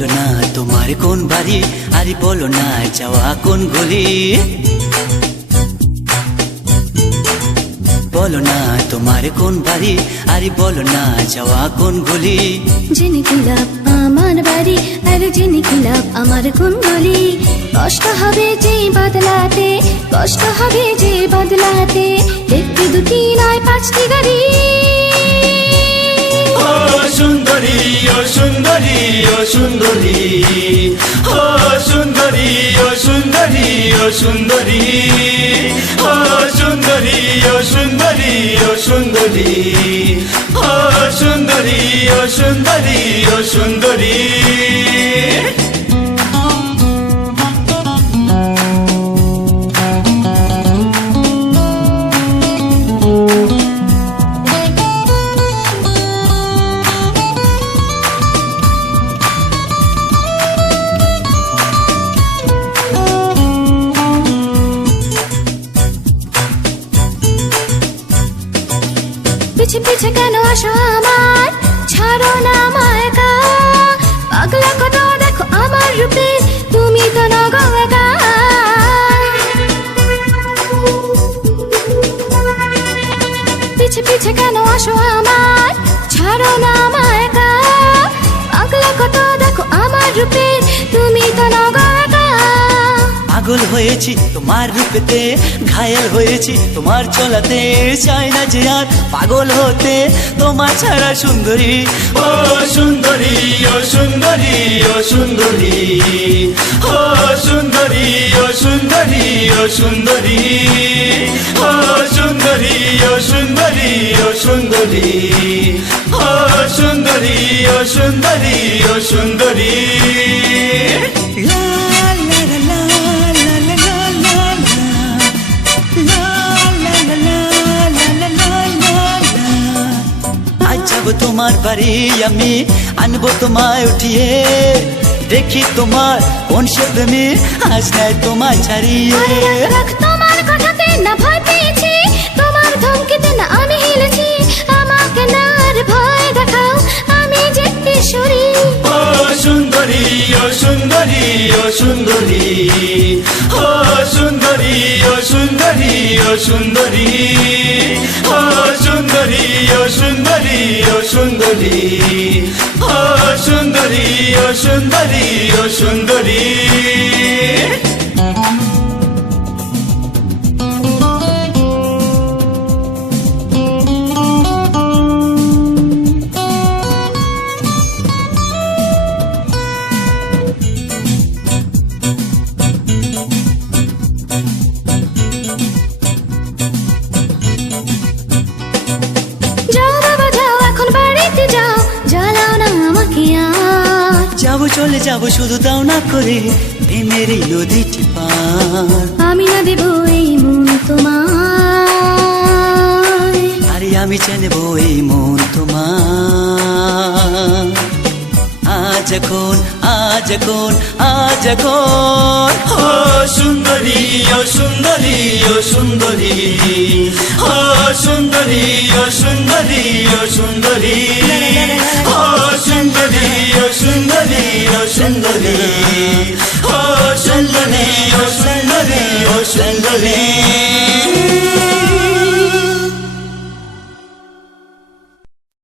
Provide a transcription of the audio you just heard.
বলো না তোমার কোন বাড়ি, আরে বলো না যাওয়া কোন গলি। বলো না তোমার কোন বাড়ি, আরে বলো না যাওয়া কোন গলি। জেনে কি লাভ আমার বাড়ি, আরে জেনে কি লাভ আমার কোন গলি। কষ্ট হবে যে বদলাতে, কষ্ট হবে যে বদলাতে, একটি দুটি নয় পাঁচটি গাড়ি। ও সুন্দরী ও সুন্দরী ও সুন্দরী, ও সুন্দরী ও সুন্দরী ও সুন্দরী, ও সুন্দরী ও সুন্দরী ও সুন্দরী, ও সুন্দরী ও সুন্দরী ও সুন্দরী। পিছে পিছে কেন আসো আমার, ছাড়ো না আমায় একা। পাগলা কত দেখো আমার রূপে, তুমি তো নগো একা। পিছে পিছে কেন আসো আমার, ছাড়ো না আমায় একা। পাগলা কত দেখো আমার রূপে, তুমি তো নগো একা। পাগল হয়েছি তোমার রূপেতে, ঘায়েল হয়েছি তোমার চলাতে, চাই না যে আর পাগল হতে তোমার ছাড়া সুন্দরী। ও সুন্দরী ও সুন্দরী ও সুন্দরী, ও সুন্দরী ও সুন্দরী ও সুন্দরী, ও সুন্দরী ও সুন্দরী ও সুন্দরী, ও সুন্দরী ও সুন্দরী ও সুন্দরী। যাবো তোমার বাড়ি আমি, আনবো তোমায় উঠিয়ে, দেখি তোমার কোন সে প্রেমী আজ নেয় তোমায় ছাড়িয়ে। তোমার কথাতে না ভয় পেয়েছি, তোমার ধমকিতে না আমি হেলেছি। আমাকে না আর ভয় দেখাও, আমি যে কিশোরী। ও সুন্দরী ও সুন্দরী ও সুন্দরী, ও সুন্দরী ও সুন্দরী ও সুন্দরী, ও সুন্দরী ও সুন্দরী ও সুন্দরী, ও সুন্দরী ও সুন্দরী ও সুন্দরী। যাবো চলে যাবো শুধু দাও না করে প্রেমের এই নদীটি পার। আমি না দেব এই মন তোমার, আরে আমি চেনবো এই মন তোমার। আজ এখন আজ এখন আজ এখন, ও সুন্দরী ও সুন্দরী ও সুন্দরী, ও সুন্দরী ও সুন্দরী ও সুন্দরী, ও সুন্দরী ও সুন্দরী ও সুন্দরী, ও সুন্দরী ও সুন্দরী ও সুন্দরী।